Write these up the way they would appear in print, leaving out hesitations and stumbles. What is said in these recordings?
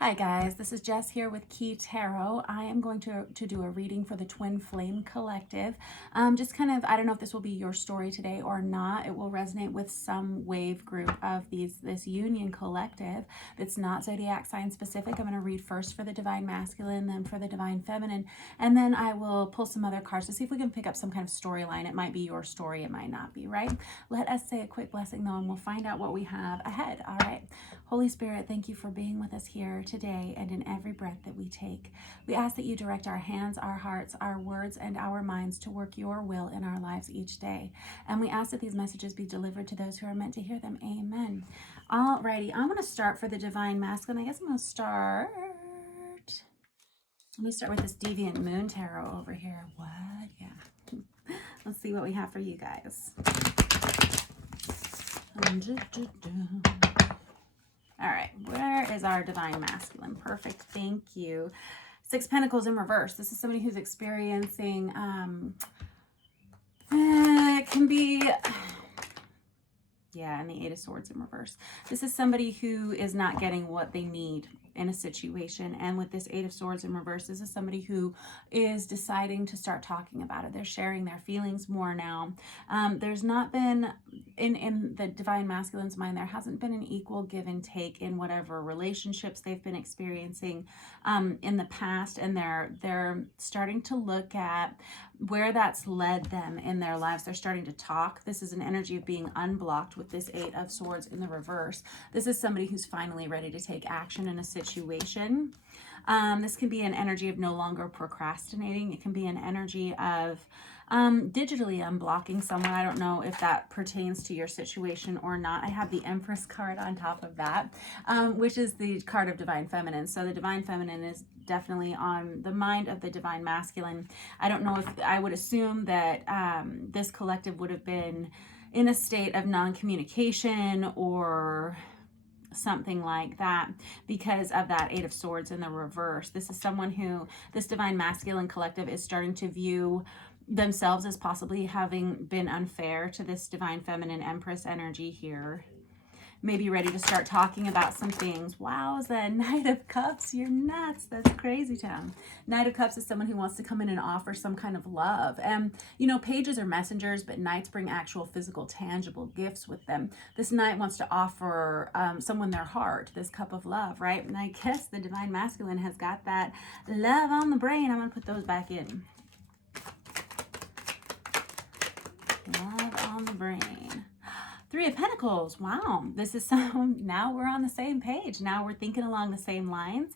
Hi guys, this is Jess here with Key Tarot. I am going to do a reading for the Twin Flame Collective. Just kind of, I don't know if this will be your story today or not. It will resonate with some wave group of this union collective that's not zodiac sign specific. I'm going to read first for the Divine Masculine, then for the Divine Feminine, and then I will pull some other cards to see if we can pick up some kind of storyline. It might be your story, it might not be, right? Let us say a quick blessing though, and we'll find out what we have ahead. All right. Holy Spirit, thank you for being with us here today and in every breath that we take. We ask that you direct our hands, our hearts, our words, and our minds to work your will in our lives each day. And we ask that these messages be delivered to those who are meant to hear them. Amen. Alrighty, I'm going to start for the Divine Masculine. I guess I'm going to start. Let me start with this Deviant Moon Tarot over here. What? Yeah. Let's see what we have for you guys. All right, where is our Divine Masculine? Perfect, thank you. Six Pentacles in reverse. This is somebody who's experiencing, it can be, yeah, and the Eight of Swords in reverse. This is somebody who is not getting what they need in a situation. And with this Eight of Swords in reverse, this is somebody who is deciding to start talking about it. They're sharing their feelings more now. There's not been, in the Divine Masculine's mind, there hasn't been an equal give and take in whatever relationships they've been experiencing in the past. And they're starting to look at where that's led them in their lives. They're starting to talk. This is an energy of being unblocked with this Eight of Swords in the reverse. This is somebody who's finally ready to take action in a situation. This can be an energy of no longer procrastinating. It can be an energy of digitally unblocking someone. I don't know if that pertains to your situation or not. I have the Empress card on top of that, which is the card of Divine Feminine. So the Divine Feminine is definitely on the mind of the Divine Masculine. I don't know if I would assume that this collective would have been in a state of non-communication or something like that because of that Eight of Swords in the reverse. This is someone who this Divine Masculine collective is starting to view themselves as possibly having been unfair to this Divine Feminine Empress energy here. Maybe ready to start talking about some things. Wowza, Knight of Cups, you're nuts. That's crazy town. Knight of Cups is someone who wants to come in and offer some kind of love. And, you know, pages are messengers, but Knights bring actual physical, tangible gifts with them. This Knight wants to offer someone their heart, this cup of love, right? And I guess the Divine Masculine has got that love on the brain. I'm going to put those back in. Love on the brain. Three of Pentacles. Wow. This is now we're on the same page. Now we're thinking along the same lines.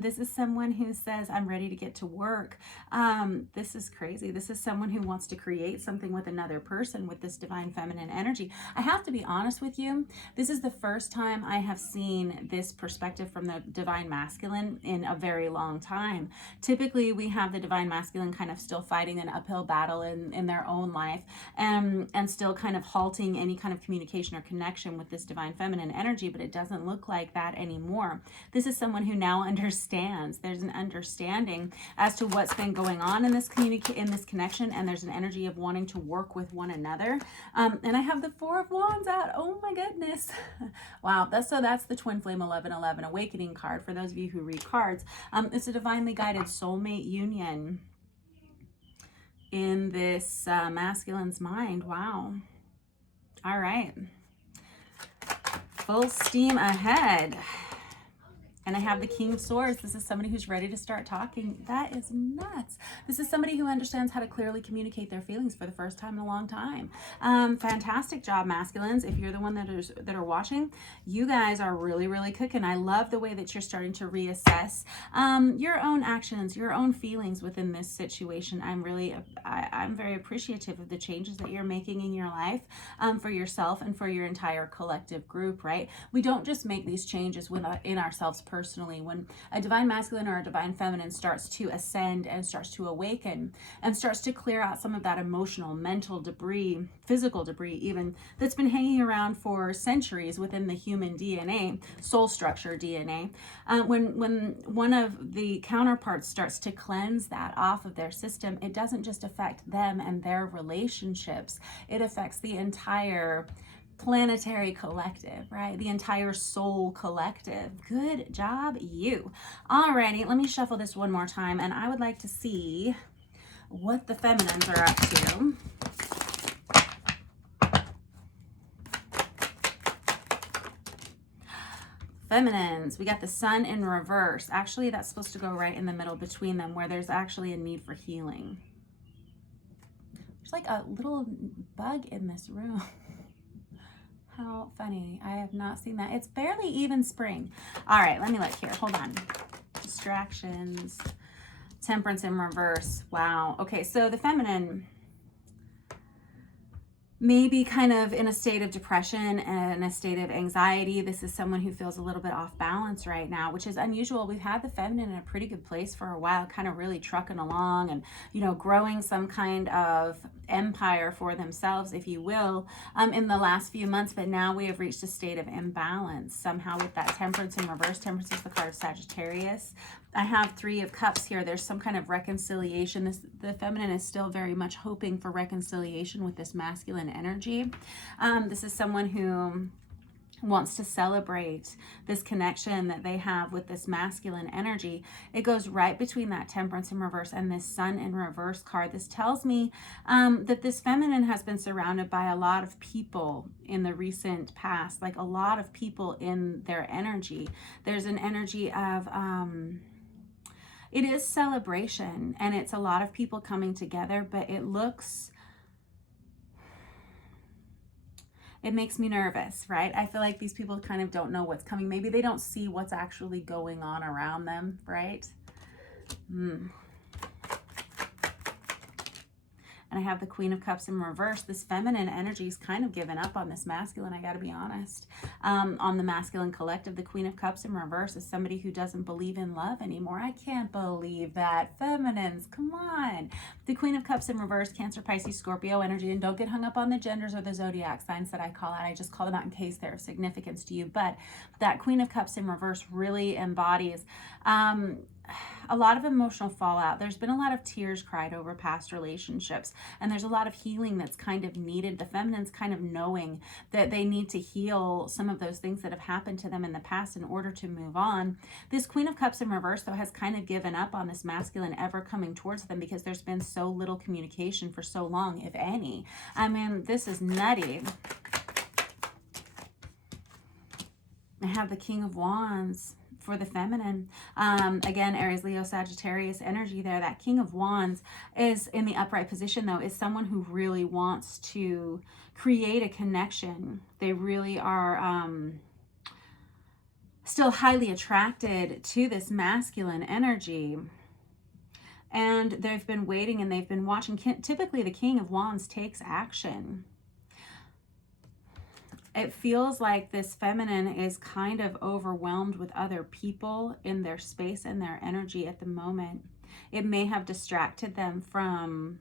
This is someone who says, I'm ready to get to work. This is crazy. This is someone who wants to create something with another person with this Divine Feminine energy. I have to be honest with you. This is the first time I have seen this perspective from the Divine Masculine in a very long time. Typically, we have the Divine Masculine kind of still fighting an uphill battle in their own life and still kind of halting any kind of communication or connection with this Divine Feminine energy, but it doesn't look like that anymore. This is someone who now understands. There's an understanding as to what's been going on in this connection, and there's an energy of wanting to work with one another. And I have the Four of Wands out. Oh my goodness. Wow. That's the Twin Flame 1111 Awakening card. For those of you who read cards, it's a divinely guided soulmate union in this masculine's mind. Wow. All right. Full steam ahead. And I have the King of Swords. This is somebody who's ready to start talking. That is nuts. This is somebody who understands how to clearly communicate their feelings for the first time in a long time. Fantastic job, masculines. If you're the one that are watching, you guys are really, really cooking. I love the way that you're starting to reassess your own actions, your own feelings within this situation. I'm very appreciative of the changes that you're making in your life for yourself and for your entire collective group, right? We don't just make these changes in ourselves personally. When a Divine Masculine or a Divine Feminine starts to ascend and starts to awaken and starts to clear out some of that emotional, mental debris, physical debris even, that's been hanging around for centuries within the human DNA, soul structure DNA, when one of the counterparts starts to cleanse that off of their system, it doesn't just affect them and their relationships, it affects the entire planetary collective, right? The entire soul collective. Good job, you. Alrighty, let me shuffle this one more time, and I would like to see what the feminines are up to. Feminines, we got the sun in reverse. Actually, that's supposed to go right in the middle between them, where there's actually a need for healing. There's like a little bug in this room. How funny. I have not seen that. It's barely even spring. All right, let me look here. Hold on. Distractions. Temperance in reverse. Wow. Okay, so the feminine maybe kind of in a state of depression and a state of anxiety. This is someone who feels a little bit off balance right now, which is unusual. We've had the feminine in a pretty good place for a while, kind of really trucking along and, you know, growing some kind of empire for themselves, if you will, in the last few months. But now we have reached a state of imbalance somehow with that temperance in reverse. Temperance is the card of Sagittarius. I have 3 of Cups here. There's some kind of reconciliation. The feminine is still very much hoping for reconciliation with this masculine energy. This is someone who wants to celebrate this connection that they have with this masculine energy. It goes right between that temperance in reverse and this sun in reverse card. This tells me that this feminine has been surrounded by a lot of people in the recent past, like a lot of people in their energy. There's an energy of it is celebration, and it's a lot of people coming together, but it makes me nervous, right? I feel like these people kind of don't know what's coming. Maybe they don't see what's actually going on around them, right? And I have the Queen of Cups in reverse. This feminine energy is kind of given up on this masculine, I got to be honest. On the masculine collective, the Queen of Cups in reverse is somebody who doesn't believe in love anymore. I can't believe that. Feminines, come on. The Queen of Cups in reverse, Cancer, Pisces, Scorpio energy. And don't get hung up on the genders or the zodiac signs that I call out. I just call them out in case they're of significance to you. But that Queen of Cups in reverse really embodies a lot of emotional fallout. There's been a lot of tears cried over past relationships, and there's a lot of healing that's kind of needed. The feminine's kind of knowing that they need to heal some of those things that have happened to them in the past in order to move on. This Queen of Cups in reverse, though, has kind of given up on this masculine ever coming towards them because there's been so little communication for so long, if any. I mean, this is nutty. I have the King of Wands for the feminine. Again, Aries, Leo, Sagittarius energy there. That King of Wands is in the upright position, though, is someone who really wants to create a connection. They really are still highly attracted to this masculine energy. And they've been waiting and they've been watching. Typically, the King of Wands takes action. It feels like this feminine is kind of overwhelmed with other people in their space and their energy at the moment. It may have distracted them from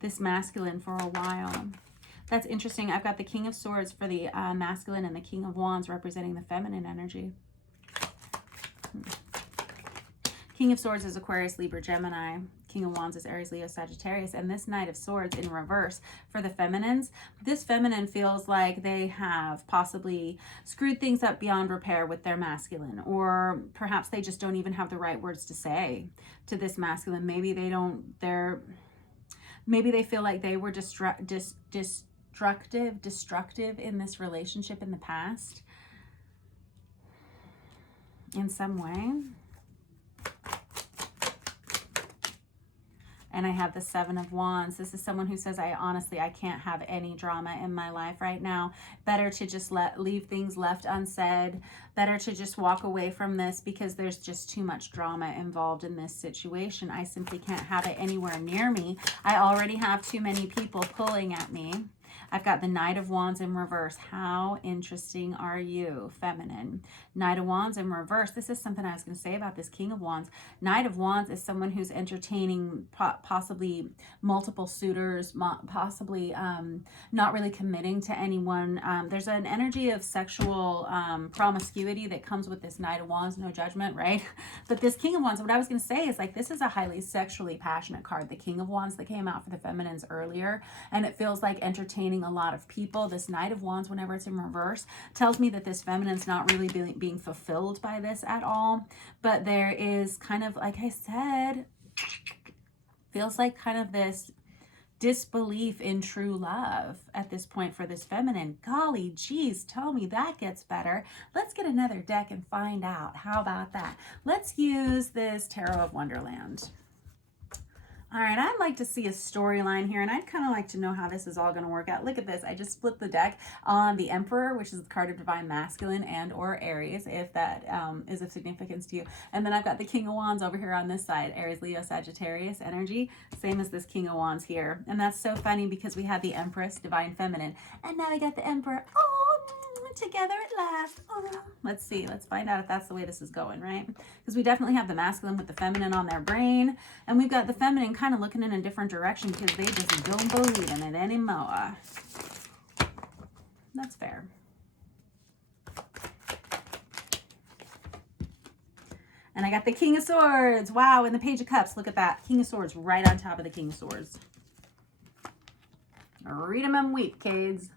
this masculine for a while. That's interesting. I've got the King of Swords for the masculine and the King of Wands representing the feminine energy. King of Swords is Aquarius, Libra, Gemini. King of Wands is Aries, Leo, Sagittarius. And this Knight of Swords in reverse for the feminines. This feminine feels like they have possibly screwed things up beyond repair with their masculine. Or perhaps they just don't even have the right words to say to this masculine. Maybe they don't, maybe they feel like they were destructive in this relationship in the past in some way. And I have the Seven of Wands. This is someone who says, I can't have any drama in my life right now. Better to just leave things left unsaid. Better to just walk away from this because there's just too much drama involved in this situation. I simply can't have it anywhere near me. I already have too many people pulling at me. I've got the Knight of Wands in reverse. How interesting are you, feminine? Knight of Wands in reverse. This is something I was going to say about this King of Wands. Knight of Wands is someone who's entertaining possibly multiple suitors, possibly not really committing to anyone. There's an energy of sexual promiscuity that comes with this Knight of Wands, no judgment, right? But this King of Wands, what I was going to say is like this is a highly sexually passionate card, the King of Wands that came out for the feminines earlier, and it feels like entertaining seeing a lot of people. This Knight of Wands, whenever it's in reverse, tells me that this feminine's not really being fulfilled by this at all. But there is kind of, like I said, feels like kind of this disbelief in true love at this point for this feminine. Golly geez, tell me that gets better. Let's get another deck and find out. How about that? Let's use this Tarot of Wonderland. All right, I'd like to see a storyline here, and I'd kind of like to know how this is all going to work out. Look at this. I just split the deck on the Emperor, which is the card of Divine Masculine and or Aries, if that is of significance to you. And then I've got the King of Wands over here on this side, Aries, Leo, Sagittarius energy, same as this King of Wands here. And that's so funny because we had the Empress, Divine Feminine, and now we got the Emperor. Oh, together at last. Oh, let's see. Let's find out if that's the way this is going, right? Because we definitely have the masculine with the feminine on their brain, and we've got the feminine kind of looking in a different direction because they just don't believe in it anymore. That's fair. And I got the King of Swords. Wow, and the Page of Cups. Look at that. King of Swords right on top of the King of Swords. Read them and weep, kids.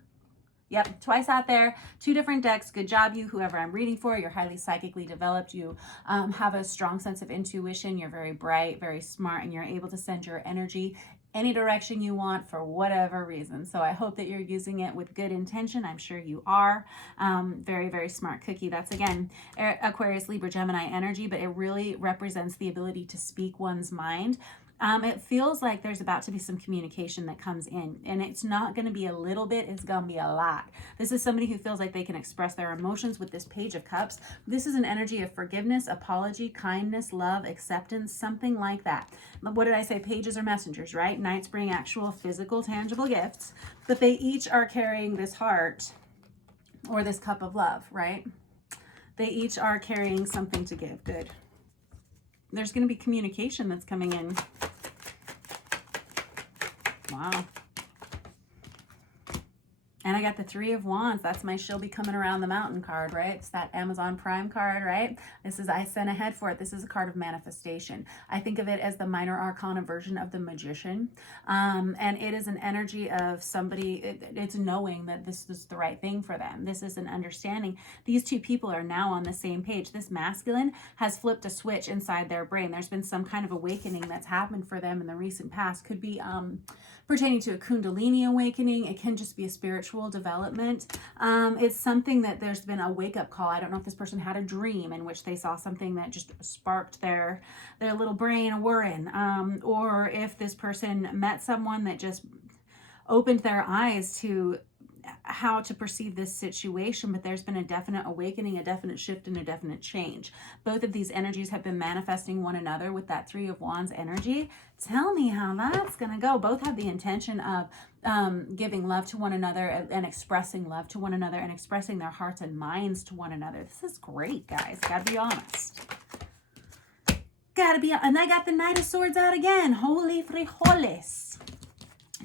Yep, twice out there, 2 different decks. Good job, you, whoever I'm reading for. You're highly psychically developed. You have a strong sense of intuition. You're very bright, very smart, and you're able to send your energy any direction you want for whatever reason. So I hope that you're using it with good intention. I'm sure you are. Very, very smart cookie. That's, again, Aquarius, Libra, Gemini energy, but it really represents the ability to speak one's mind. It feels like there's about to be some communication that comes in, and it's not going to be a little bit, it's going to be a lot. This is somebody who feels like they can express their emotions with this Page of Cups. This is an energy of forgiveness, apology, kindness, love, acceptance, something like that. What did I say? Pages are messengers, right? Knights bring actual physical, tangible gifts, but they each are carrying this heart or this cup of love, right? They each are carrying something to give. Good. There's going to be communication that's coming in. Wow. And I got the 3 of Wands. That's my She'll Be Coming Around the Mountain card, right? It's that Amazon Prime card, right? This is I Sent Ahead for it. This is a card of manifestation. I think of it as the minor arcana version of the Magician. And it is an energy of somebody, it's knowing that this is the right thing for them. This is an understanding. These 2 people are now on the same page. This masculine has flipped a switch inside their brain. There's been some kind of awakening that's happened for them in the recent past. Could be pertaining to a Kundalini awakening. It can just be a spiritual development. It's something that there's been a wake-up call. I don't know if this person had a dream in which they saw something that just sparked their little brain a whirring, or if this person met someone that just opened their eyes to how to perceive this situation, but there's been a definite awakening, a definite shift, and a definite change. Both of these energies have been manifesting one another with that 3 of Wands energy. Tell me how that's going to go. Both have the intention of giving love to one another and expressing love to one another and expressing their hearts and minds to one another. This is great, guys. Gotta be honest. And I got the Knight of Swords out again. Holy frijoles.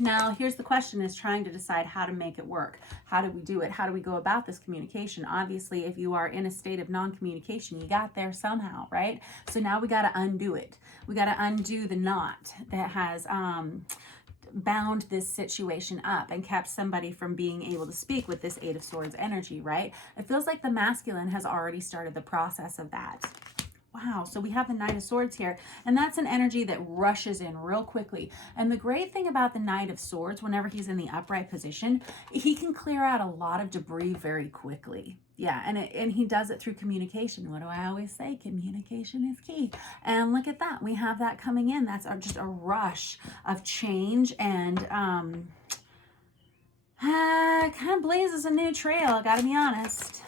Now, here's the question, is trying to decide how to make it work. How do we do it? How do we go about this communication? Obviously, if you are in a state of non-communication, you got there somehow, right? So now we got to undo it. We got to undo the knot that has bound this situation up and kept somebody from being able to speak with this 8 of Swords energy, right? It feels like the masculine has already started the process of that. Wow, so we have the Knight of Swords here, and that's an energy that rushes in real quickly. And the great thing about the Knight of Swords, whenever he's in the upright position, he can clear out a lot of debris very quickly. Yeah, and he does it through communication. What do I always say? Communication is key. And look at that. We have that coming in. That's just a rush of change, and kind of blazes a new trail, I gotta be honest.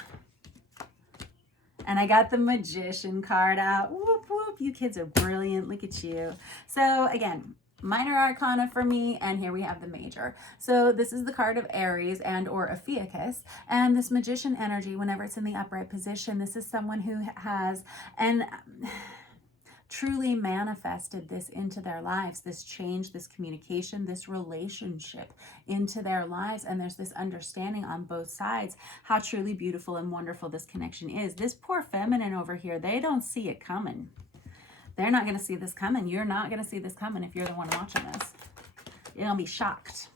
And I got the Magician card out. Whoop, whoop. You kids are brilliant. Look at you. So again, minor arcana for me, and here we have the major. So this is the card of Aries and or Ophiuchus, and this Magician energy, whenever it's in the upright position, this is someone who has truly manifested this into their lives, this change, this communication, this relationship into their lives. And there's this understanding on both sides how truly beautiful and wonderful this connection is. This poor feminine over here, they don't see it coming. They're not going to see this coming. You're not going to see this coming if you're the one watching this. You're going to be shocked.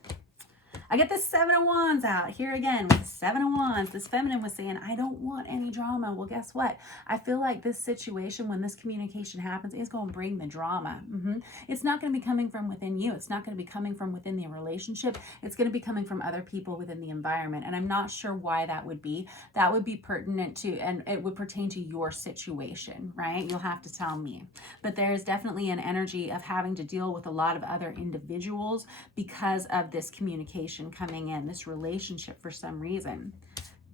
I get the Seven of Wands out here again with the Seven of Wands. This feminine was saying, I don't want any drama. Well, guess what? I feel like this situation, when this communication happens, is going to bring the drama. It's not going to be coming from within you. It's not going to be coming from within the relationship. It's going to be coming from other people within the environment. And I'm not sure why that would be. That would be pertinent to, and it would pertain to your situation, right? You'll have to tell me. But there is definitely an energy of having to deal with a lot of other individuals because of this communication coming in, this relationship for some reason.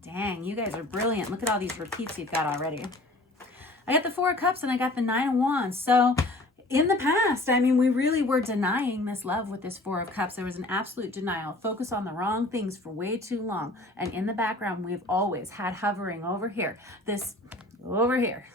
Dang, you guys are brilliant. Look at all these repeats you've got already. I got the Four of Cups and I got the Nine of Wands. So in the past, I mean, we really were denying this love with this Four of Cups. There was an absolute denial, focus on the wrong things for way too long. And in the background, we've always had hovering over here, this over here.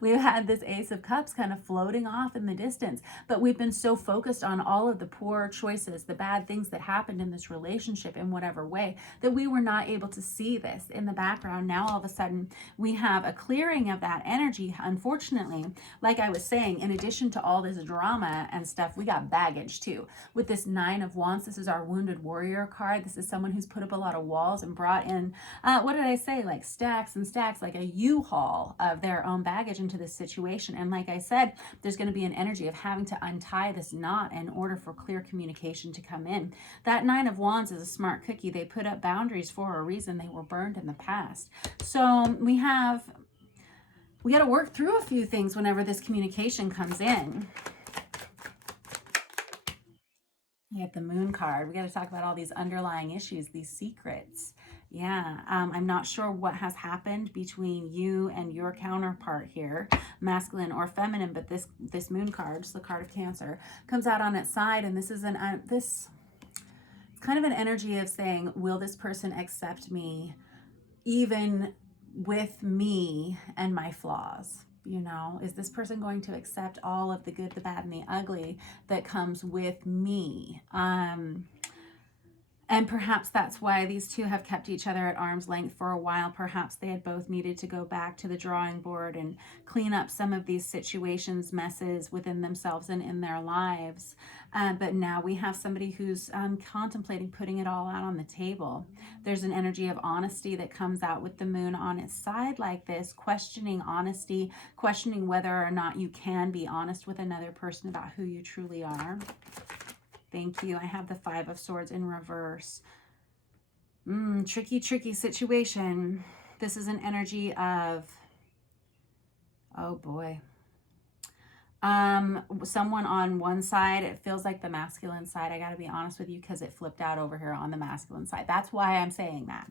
We've had this Ace of Cups kind of floating off in the distance, but we've been so focused on all of the poor choices, the bad things that happened in this relationship in whatever way, that we were not able to see this in the background. Now, all of a sudden, we have a clearing of that energy. Unfortunately, like I was saying, in addition to all this drama and stuff, we got baggage too. With this Nine of Wands, this is our wounded warrior card. This is someone who's put up a lot of walls and brought in, what did I say? Like stacks and stacks, like a U-Haul of their own baggage into this situation. And like I said, there's going to be an energy of having to untie this knot in order for clear communication to come in. That Nine of Wands is a smart cookie. They put up boundaries for a reason. They were burned in the past. So we got to work through a few things whenever this communication comes in. You get the Moon card. We got to talk about all these underlying issues, these secrets. Yeah, I'm not sure what has happened between you and your counterpart here, masculine or feminine, but this Moon card, the card of Cancer, comes out on its side, and this is it's kind of an energy of saying, will this person accept me even with me and my flaws? You know, is this person going to accept all of the good, the bad, and the ugly that comes with me? And perhaps that's why these two have kept each other at arm's length for a while. Perhaps they had both needed to go back to the drawing board and clean up some of these situations, messes within themselves and in their lives. But now we have somebody who's contemplating putting it all out on the table. There's an energy of honesty that comes out with the Moon on its side like this, questioning honesty, questioning whether or not you can be honest with another person about who you truly are. Thank you. I have the Five of Swords in reverse. Tricky situation. This is an energy of, oh boy. Someone on one side, it feels like the masculine side. I got to be honest with you, because it flipped out over here on the masculine side. That's why I'm saying that.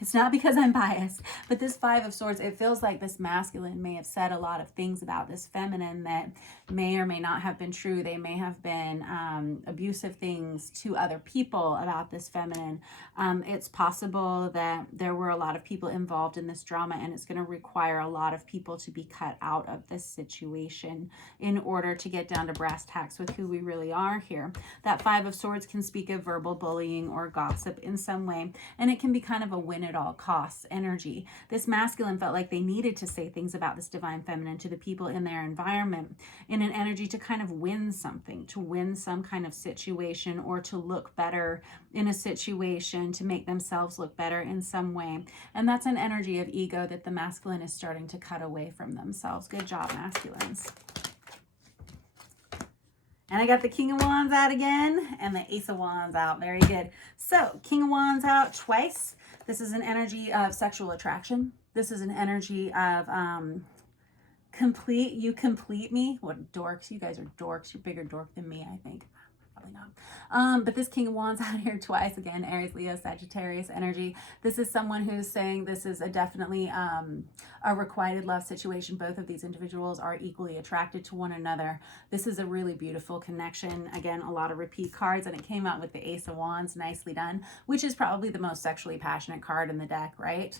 It's not because I'm biased, but this Five of Swords, it feels like this masculine may have said a lot of things about this feminine that may or may not have been true. They may have been abusive things to other people about this feminine. It's possible that there were a lot of people involved in this drama, and it's going to require a lot of people to be cut out of this situation in order to get down to brass tacks with who we really are here. That Five of Swords can speak of verbal bullying or gossip in some way, and it can be kind of a win at all costs energy. This masculine felt like they needed to say things about this divine feminine to the people in their environment in an energy to kind of win something, to win some kind of situation, or to look better in a situation, to make themselves look better in some way. And that's an energy of ego that the masculine is starting to cut away from themselves. Good job, masculines. And I got the King of Wands out again and the Ace of Wands out. Very good. So King of Wands out twice. This is an energy of sexual attraction. This is an energy of you complete me. What dorks. You guys are dorks. You're bigger dork than me, I think. Probably not. But this King of Wands out here twice again, Aries, Leo, Sagittarius energy. This is someone who's saying this is definitely a requited love situation. Both of these individuals are equally attracted to one another. This is a really beautiful connection. Again, a lot of repeat cards, and it came out with the Ace of Wands. Nicely done, which is probably the most sexually passionate card in the deck, right?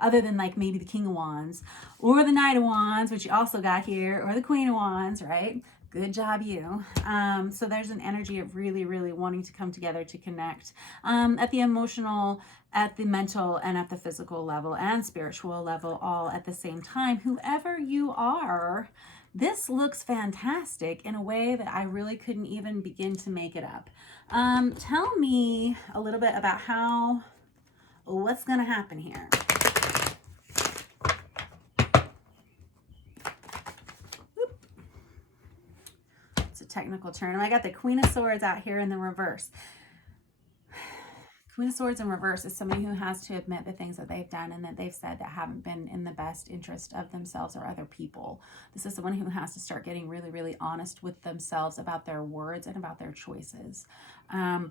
Other than like maybe the King of Wands or the Knight of Wands, which you also got here, or the Queen of Wands, right? Good job, you. So there's an energy of really, really wanting to come together to connect at the emotional, at the mental, and at the physical level and spiritual level, all at the same time. Whoever you are, this looks fantastic in a way that I really couldn't even begin to make it up. Tell me a little bit about what's going to happen here. Technical term. I got the Queen of Swords out here in the reverse. Queen of Swords in reverse is somebody who has to admit the things that they've done and that they've said that haven't been in the best interest of themselves or other people. This is someone who has to start getting really, really honest with themselves about their words and about their choices.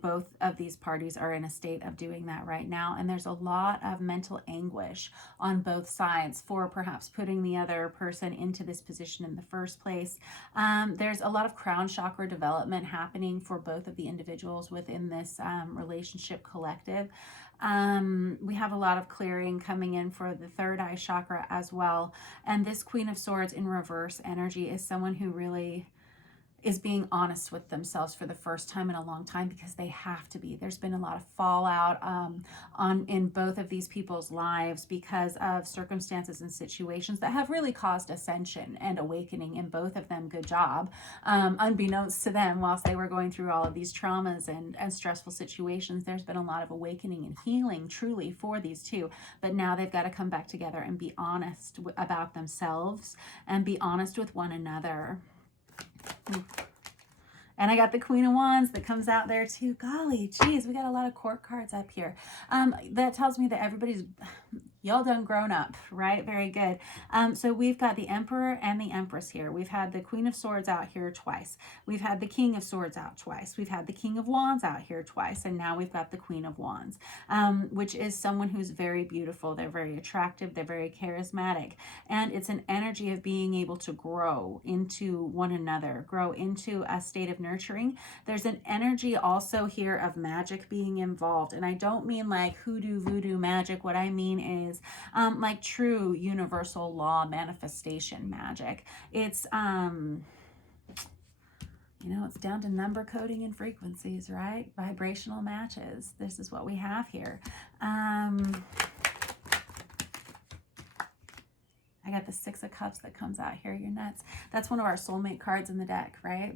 Both of these parties are in a state of doing that right now, and there's a lot of mental anguish on both sides for perhaps putting the other person into this position in the first place. There's a lot of crown chakra development happening for both of the individuals within this relationship collective. We have a lot of clearing coming in for the third eye chakra as well. And this Queen of Swords in reverse energy is someone who really is being honest with themselves for the first time in a long time, because they have to be. There's been a lot of fallout in both of these people's lives because of circumstances and situations that have really caused ascension and awakening in both of them. Good job. Unbeknownst to them, whilst they were going through all of these traumas and stressful situations, there's been a lot of awakening and healing truly for these two. But now they've got to come back together and be honest about themselves and be honest with one another. And I got the Queen of Wands that comes out there too. Golly, geez, we got a lot of court cards up here. That tells me that everybody's, y'all done grown up, right? Very good. So we've got the Emperor and the Empress here. We've had the Queen of Swords out here twice. We've had the King of Swords out twice. We've had the King of Wands out here twice. And now we've got the Queen of Wands, which is someone who's very beautiful. They're very attractive. They're very charismatic. And it's an energy of being able to grow into one another, grow into a state of nurturing. There's an energy also here of magic being involved. And I don't mean like hoodoo, voodoo magic. What I mean is like true universal law manifestation magic. It's, it's down to number coding and frequencies, right? Vibrational matches. This is what we have here. I got the Six of Cups that comes out here. You're nuts. That's one of our soulmate cards in the deck, right?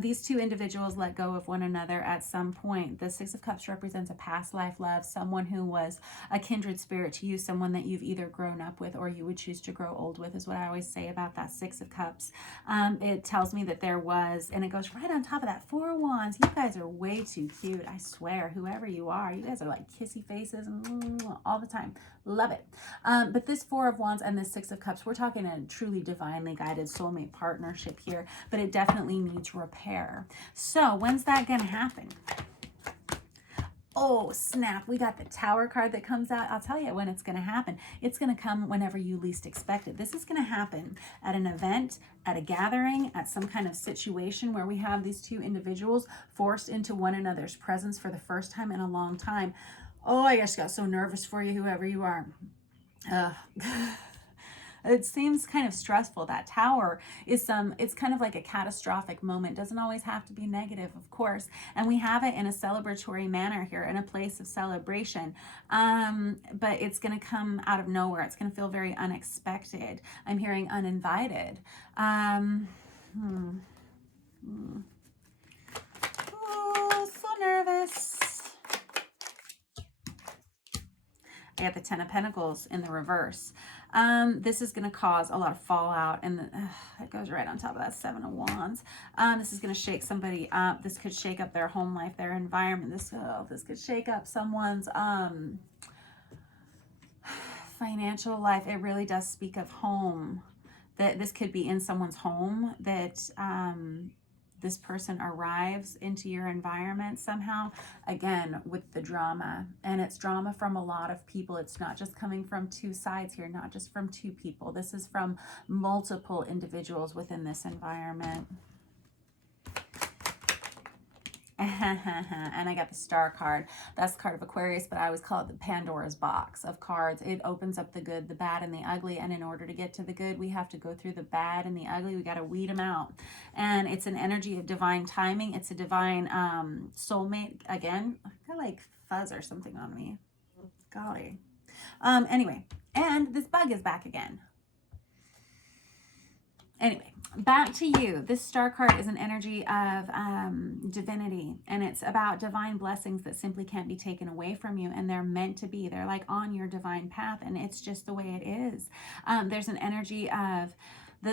These two individuals let go of one another at some point. The Six of Cups represents a past life love, someone who was a kindred spirit to you, someone that you've either grown up with or you would choose to grow old with, is what I always say about that Six of Cups. It tells me that there was, and it goes right on top of that, Four of Wands. You guys are way too cute. I swear, whoever you are, you guys are like kissy faces all the time. Love it. But this Four of Wands and this Six of Cups, we're talking a truly divinely guided soulmate partnership here, but it definitely needs repair. So when's that going to happen? Oh, snap. We got the Tower card that comes out. I'll tell you when it's going to happen. It's going to come whenever you least expect it. This is going to happen at an event, at a gathering, at some kind of situation where we have these two individuals forced into one another's presence for the first time in a long time. Oh, I just got so nervous for you, whoever you are. It seems kind of stressful. That Tower is it's kind of like a catastrophic moment. Doesn't always have to be negative, of course. And we have it in a celebratory manner here, in a place of celebration. But it's going to come out of nowhere. It's going to feel very unexpected. I'm hearing uninvited. Oh, so nervous. I got the Ten of Pentacles in the reverse. This is going to cause a lot of fallout, and it goes right on top of that Seven of Wands. This is going to shake somebody up. This could shake up their home life, their environment. This could shake up someone's financial life. It really does speak of home. That this could be in someone's home, that this person arrives into your environment somehow, again, with the drama. And it's drama from a lot of people. It's not just coming from two sides here, not just from two people. This is from multiple individuals within this environment. And I got the Star card. That's the card of Aquarius, but I always call it the Pandora's box of cards. It opens up the good, the bad, and the ugly. And in order to get to the good, we have to go through the bad and the ugly. We got to weed them out. And it's an energy of divine timing. It's a divine soulmate. Again, I feel like fuzz or something on me. Golly. Anyway, and this bug is back again. Anyway, back to you. This Star card is an energy of divinity, and it's about divine blessings that simply can't be taken away from you, and they're meant to be. They're like on your divine path, and it's just the way it is. There's an energy of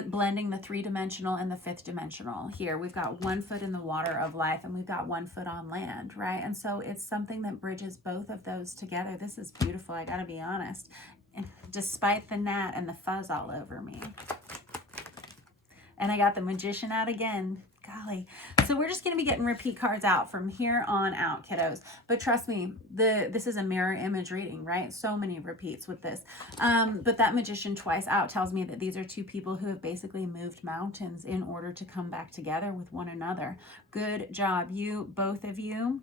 blending the three-dimensional and the fifth-dimensional here. We've got 1 foot in the water of life, and we've got 1 foot on land, right? And so it's something that bridges both of those together. This is beautiful, I gotta be honest. Despite the gnat and the fuzz all over me. And I got the Magician out again. Golly. So we're just going to be getting repeat cards out from here on out, kiddos. But trust me, this is a mirror image reading, right? So many repeats with this. But that Magician twice out tells me that these are two people who have basically moved mountains in order to come back together with one another. Good job, you, both of you.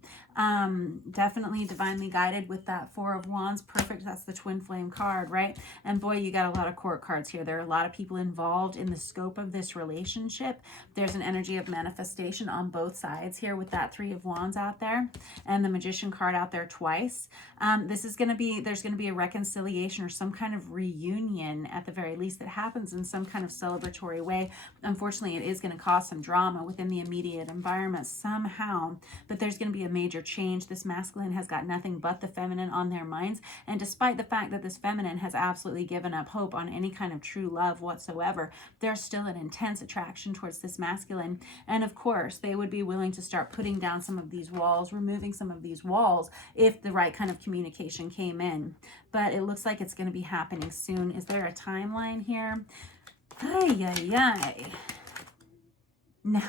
Definitely divinely guided with that Four of Wands. Perfect. That's the twin flame card, right? And boy, you got a lot of court cards here. There are a lot of people involved in the scope of this relationship. There's an energy of manifestation on both sides here with that Three of Wands out there and the Magician card out there twice. This is going to be, there's going to be a reconciliation or some kind of reunion at the very least that happens in some kind of celebratory way. Unfortunately, it is going to cause some drama within the immediate environment somehow, but there's going to be a major change. This masculine has got nothing but the feminine on their minds, and despite the fact that this feminine has absolutely given up hope on any kind of true love whatsoever, there's still an intense attraction towards this masculine. And of course, they would be willing to start putting down some of these walls, removing some of these walls if the right kind of communication came in. But it looks like it's going to be happening soon. Is there a timeline here? Ay, ay, ay. No.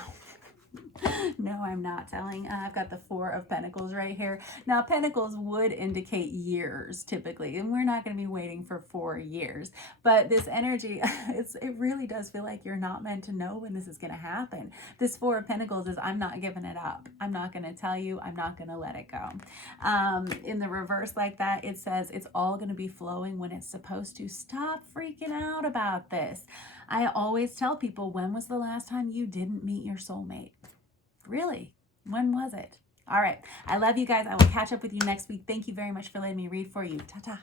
No, I'm not telling. I've got the Four of Pentacles right here. Now, Pentacles would indicate years typically, and we're not going to be waiting for 4 years. But this energy, it really does feel like you're not meant to know when this is going to happen. This Four of Pentacles is, I'm not giving it up. I'm not going to tell you. I'm not going to let it go. In the reverse like that, it says it's all going to be flowing when it's supposed to. Stop freaking out about this. I always tell people, when was the last time you didn't meet your soulmate? Really? When was it? All right. I love you guys. I will catch up with you next week. Thank you very much for letting me read for you. Ta-ta.